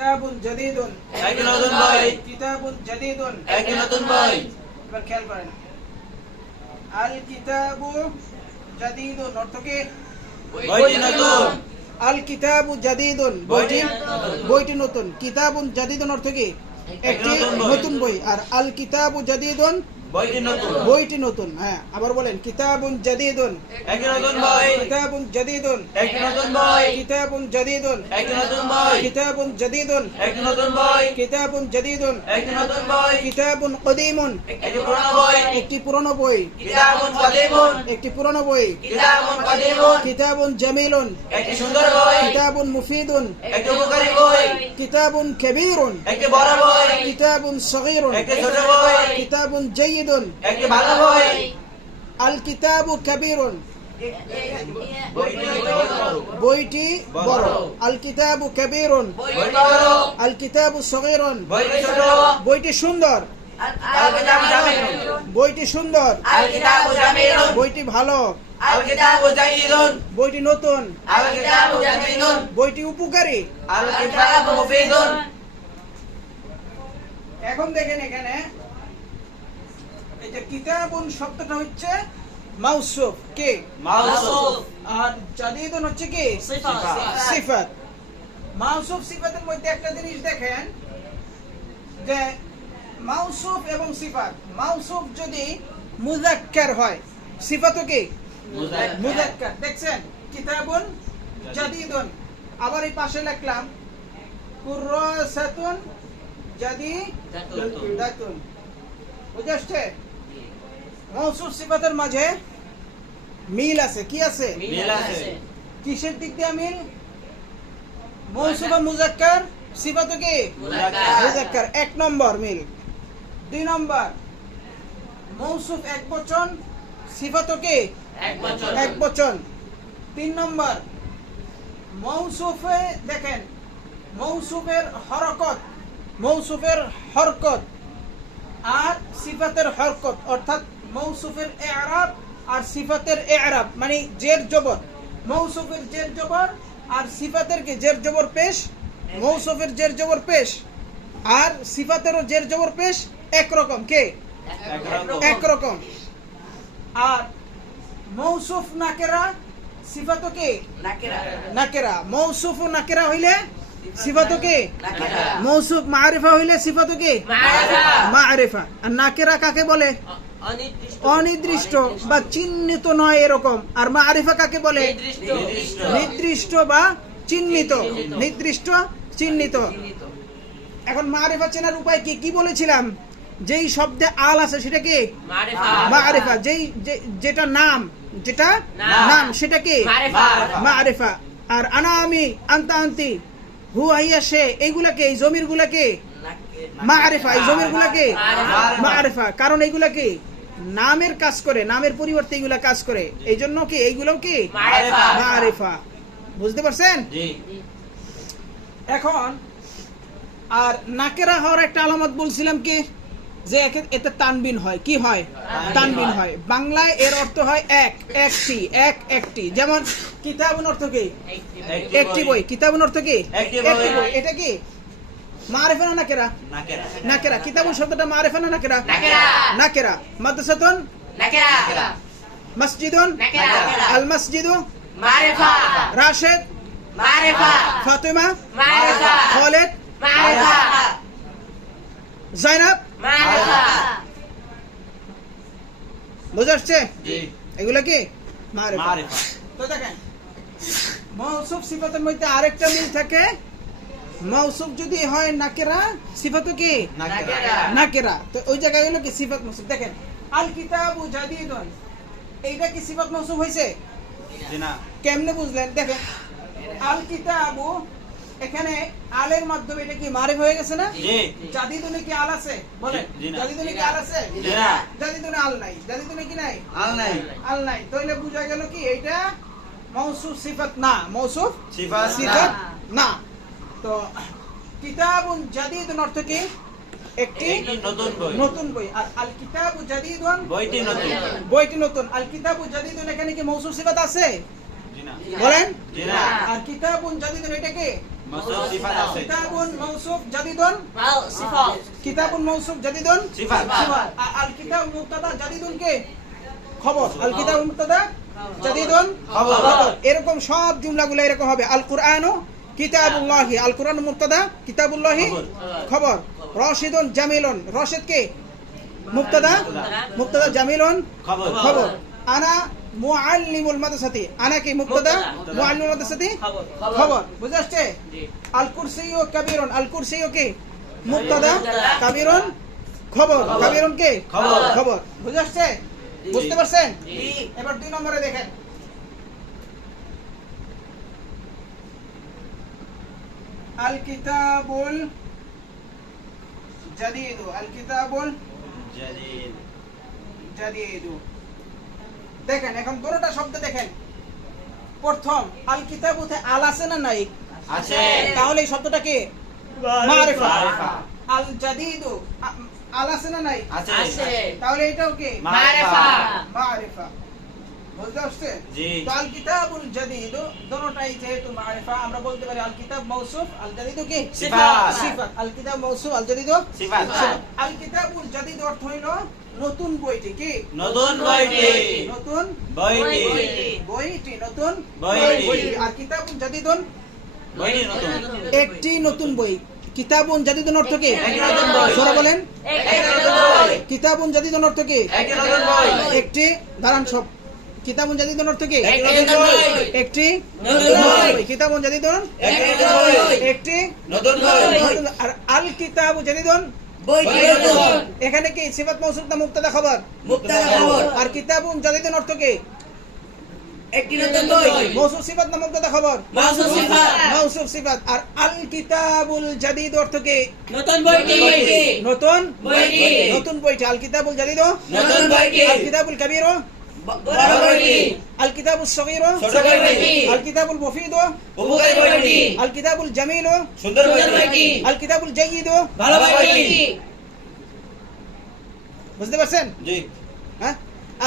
কিতাবুন জাদীদুন একটি নতুন বই। কিতাবুন জাদীদুন একটি নতুন বই। এবার খেয়াল করেন, আল কিতাবু জাদীদুন অর্থ কি? বইটি নতুন। আল কিতাবু জাদীদুন বইটি নতুন। কিতাবুন জাদীদুন অর্থ কি? একটি নতুন বই। আর আল কিতাবু জাদীদুন বইটি নতুন। বইটি নতুন। হ্যাঁ, আবার বলেন, কিতাবুন জাদীদুন একটি নতুন বই। কিতাবুন জাদীদুন একটি নতুন বই। কিতাবুন জাদীদুন একটি নতুন বই। কিতাবুন জাদীদুন একটি নতুন বই। কিতাবুন জাদীদুন একটি নতুন বই। কিতাবুন কদীমুন একটি পুরনো বই। একটি পুরনো বই। কিতাবুন কদীমুন। একটি পুরনো বই। কিতাবুন কদীমুন। কিতাবুন জামিলুন একটি সুন্দর বই। কিতাবুন মুফিদুন একটি উপকারী বই। কিতাবুন কাবীরুন একটি বড় বই। কিতাবুন সগীরুন একটি ছোট বই। কিতাবুন জাইয়িদুন একটি ভালো বই। আল কিতাবু কাবীরুন বইটি বড়। বইটি বড়। আল কিতাবু কাবীরুন বইটি বড়। আল কিতাবু সগীরুন বইটি ছোট। বইটি সুন্দর। আল কিতাবু জামিলুন। বইটি সুন্দর। আল কিতাবু জামিলুন। বইটি ভালো। আল কিতাবু জাইয়িদুন। বইটি নতুন। আল কিতাবু জামিলুন। বইটি উপকারী। আল কিতাবু মুফিদুন। এখন দেখেন এখানে এই যে কিতাবুন শব্দটা হচ্ছে মাউসুফ কে, মাউসুফ। আর জাদীদুন হচ্ছে কি? সিফাত। মাউসুফ সিফাতের মধ্যে একটা জিনিস দেখেন যে মাউসুফ এবং সিফাত, মাউসুফ যদি মুযাক্কার হয়, সিফাতও কি? মুযাক্কার। দেখছেন, কিতাবুন জাদীদুন। আবার এই পাশে লিখলাম কুররাসাতুন জাদীদাতুন। বুঝে আসছে? মৌসুফ সিফাতের মাঝে মিল আছে। কি আছে? মিল আছে। কিসের দিক দিয়ে মিল? মৌসুফ মুযাক্কার, সিফাতও কি? মুযাক্কার। এক নম্বর মিল। দুই নম্বর, মৌসুফ একবচন, সিফাতও কি? একবচন। তিন নম্বর, মৌসুফে দেখেন মৌসুফের হরকত আর সিফাতের হরকত, অর্থাৎ মৌসুফের ইআরাব আর সিফাতের ইআরাব, মানে জের জবর। মৌসুফের জের জবর আর সিফাতের কি? জের জবর পেশ। মৌসুফের জের জবর পেশ আর সিফাতেরও জের জবর পেশ একরকম। কে? একরকম। আর মৌসুফ নাকেরা, সিফাতও কি? নাকেরা। মৌসুফ ও নাকেরা হইলে সিফাতও কি? মৌসুফ মারিফা হইলে সিফাতও কি? মারিফা। আর নাকেরা কাকে বলে? অনির্দিষ্ট বা চিহ্নিত নয় এরকম। আর মারিফা কাকে বলে? নির্দিষ্ট বা চিহ্নিত। নির্দিষ্ট, চিহ্নিত। এখন মারিফা চেনার উপায় কি? কি বলেছিলাম? যেই শব্দে আল আছে সেটা কি? মারিফা। যেটা নাম সেটা কি? মারিফা। আর আনা আমি, আনতা আনতি, হুয়া হিয়া সে, এইগুলাকে, এই জমির গুলাকে মারিফা। এই জমির গুলাকে মারিফা। কারণ এইগুলা কি? নামের কাজ করে, নামের পরিবর্তে এইগুলা কাজ করে। এই জন্য কি এইগুলো কি? মারিফা। বুঝতে পারছেন? এখন আর নাকেরা হওয়ার একটা আলামত বলছিলাম কি? যে এতে তানবিন হয়। কি হয়? তানবিন হয়। বাংলায় এর অর্থ হয় এক, একটি, একটি। যেমন কিতাবুন অর্থ কি? একটি বই। কিতাবুন অর্থ কি? একটি বই। এটা কি মারিফা না নাকেরা? নাকেরা। কিতাবুন শব্দটা মারিফা না নাকেরা? নাকেরা। মাদ্রাসাতুন নাকেরা। মসজিদুন নাকেরা। আল মসজিদু মারিফা। রাশেদ মারিফা। ফাতিমা মারিফা। খালিদ মারিফা। জাইনাব মারিফা। বুঝা আসছে? এগুলো কি? মারিফা। তো দেখেন, মৌসুফ সিফাতের মধ্যে আরেকটা মিল থাকে। মৌসুফ যদি হয় নাকেরা, সিফাতও কি? নাকেরা। তো ওই জায়গায় হলো কি? সিফাত মৌসুফ। দেখেন, আল কিতাবু জাদীদুন, এইটা কি সিফাত মৌসুফ হয়েছে? কেমনে বুঝলেন? দেখেন, আল কিতাবু, এখানে আলের মাধ্যমে এটা কি মারিফা হয়ে গেছে না? জাদীদুনে কি আল আছে? বলেন, জাদীদুনে কি আল আছে? জাদীদুনে আল নাই। জাদীদুনে কি নাই? আল নাই। তাহলে বুঝা গেল কি এইটা মৌসুফ সিফাত না, মৌসুফ সিফাত না। তো কিতাবুন জাদীদুন অর্থ কি? একটি নতুন বই। আর আল কিতাবু জাদীদুন বইটি নতুন। আল কিতাবু জাদীদুন এখানে কি মৌসুফ সিফাত আছে? বলেন। আর কিতাবুন জাদীদুন এটা কি? মাউসুফ সিফাত আছে কিতাবুন মাউসুফ জাদিদুন صفات কিতাবুন মাউসুফ জাদিদুন সিফাত আল কিতাব মুবতাদা জাদিদুন কে খবর আল কিতাব মুবতাদা জাদিদুন খবর এরকম সব জুমলাগুলো এরকম হবে আল কুরআনু কিতাবুল্লাহি আল কুরআন মুবতাদা কিতাবুল্লাহি খবর রাশিদুন জামিলুন রাশিদ কে মুবতাদা মুবতাদা জামিলুন খবর খবর আনা মুআল্লিমুল মাদ্রাসাতি আনা কি মুবতাদা মুআল্লিমুল মাদ্রাসাতি খবর বুঝে আসছে আল কুরসিয়ু কাবীরুন আল কুরসিয়ু কি মুবতাদা কাবীরুন খবর কাবীরুন কি খবর। খবর বুঝে আসছে বুঝতে পারছেন জি এবার 2 নম্বরে দেখেন আল কিতাবুল জাদিদু আল কিতাবুল জাদিদ জাদিদু দেখেন এখন দুটোটা শব্দ দেখেন প্রথম আল কিতাবুতে আল আছে না নাই আছে তাহলে এই শব্দটা কি মারিফা মারিফা। আল জাদিদু আল আছে না নাই আছে আছে তাহলে এটাও কি মারিফা মারিফা বুঝতে পারছেন জি তো আল কিতাবুল জাদিদ দুটোটাই যেহেতু মারিফা আমরা বলতে পারি আল কিতাব মাউসুফ আল জাদিদ কি সিফাত। সিফাত আল কিতাব মাউসুফ আল জাদিদ সিফাত আল কিতাবুল জাদিদ অর্থ হইল নতুন বইটি কি নতুন বইটি নতুন বইটি বইটি নতুন বইটি। আর কিতাবুন জাদিদুন বইটি নতুন একটি নতুন বই কিতাবুন জাদিদুন অর্থ কি একটি নতুন বই। সরে বলেন একটি নতুন বই কিতাবুন জাদিদুন অর্থ কি একটি নতুন বই একটি দাঁড়ান সব কিতাবুন জাদিদুন অর্থ কি একটি নতুন বই একটি নতুন বই। কিতাবুন জাদিদুন একটি নতুন বই একটি নতুন বই নতুন- আর আল কিতাবু জাদিদুন বইটি নতুন এখানে কি সিফাত মাউসুফ না মুবতাদা খবর মুবতাদা খবর আর কিতাবুন জাদিদুন অর্থ কি একটি নতুন বই মাউসুফ সিফাত না মুবতাদা খবর মাউসুফ সিফাত মাউসুফ সিফাত আর আল কিতাবুল জাদিদ অর্থ কি নতুন বইটি নতুন বইটি নতুন বইটি আল কিতাবুল জাদিদ নতুন বইটি আল কিতাবুল কাবীর বড় বইটি আল কিতাবুল সগীর ছোট বইটি আল কিতাবুল মুফিদ উপকারী বইটি আল কিতাবুল জামিল সুন্দর সুন্দর বইটি বইটি আল কিতাবুল জাইয়িদ ভালো বইটি বুঝতে পারছেন জি হ্যাঁ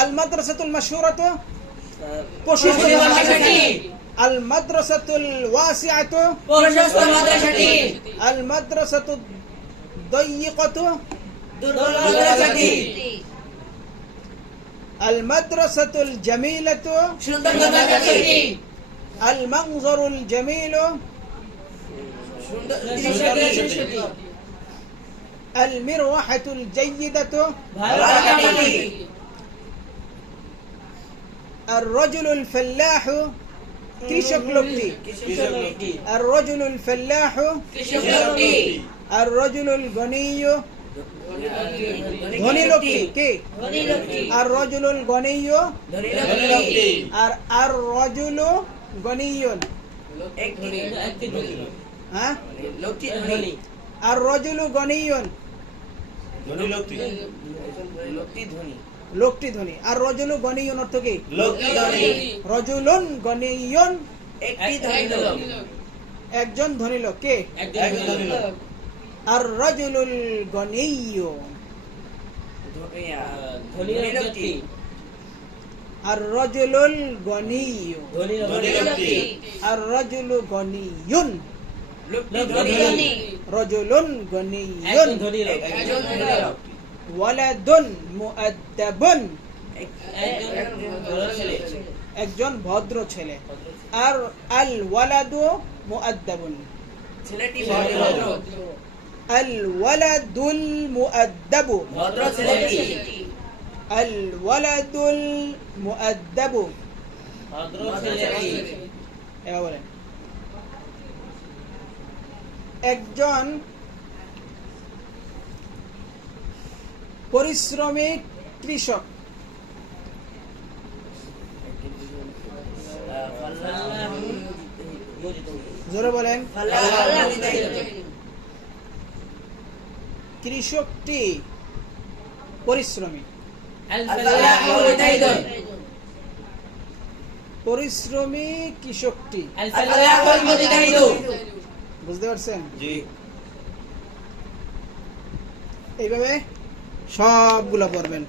আল মাদ্রাসাতুল মাশহুরাতু প্রশস্ত মাদ্রাসাটি আল মাদ্রাসাতুল ওয়াসিআতু প্রশস্ত মাদ্রাসাটি আল মাদ্রাসাতু দায়িকাতু দুর্বল মাদ্রাসাটি আল মাদ্রাসাতুল জামিলাতু সুন্দর মাদ্রাসাটি আল মানজারুল জামিলু সুন্দর দৃশ্যটি আল মিরওয়াহাতুল জাইয়িদাতু ভালো মাদ্রাসাটি الرجل الفلاح কৃষক লোকটি কৃষকটি الرجل الفلاح কৃষকটি الرجل الغني ধনী লোকটি কে ধনী লোকটি الرجل الغني ধনী ধনী লোকটি লোকটি আর الرجل غني একটি ধনী হ্যাঁ লোকটি ধনী الرجل غني ধনী লোকটি লোকটি ধনী লোকটি ধনী আর الرجل غني অর্থ কি লোকটি ধনী রজুলুন গনিয়ুন একটি ধনী লোক একজন ধনী লোক কে একজন ধনী লোক আর রজুলুল গনিয়্যু ধনী লোকটি আর রজুলুল গনিয়্যু ধনী লোকটি আর রজুলু গনিয়ুন লোকটি ধনী রজুলুন গনিয়ুন একজন ধনী লোক ওয়ালাদুন মুআদ্দাবুন একজন ভদ্র ছেলে আর আল ওয়ালাদু মুআদ্দাবুন ছেলেটি ভদ্র আল ওয়ালাদুল মুআদ্দাবু ভদ্র ছেলেটি আল ওয়ালাদুল মুআদ্দাবু ভদ্র ছেলেটি এবার বলেন একজন পরিশ্রমী কৃষক জোরে বলেন কৃষকটি পরিশ্রমী পরিশ্রমী কৃষকটি বুঝতে পারছেন জি এইভাবে সবগুলো পড়বেন।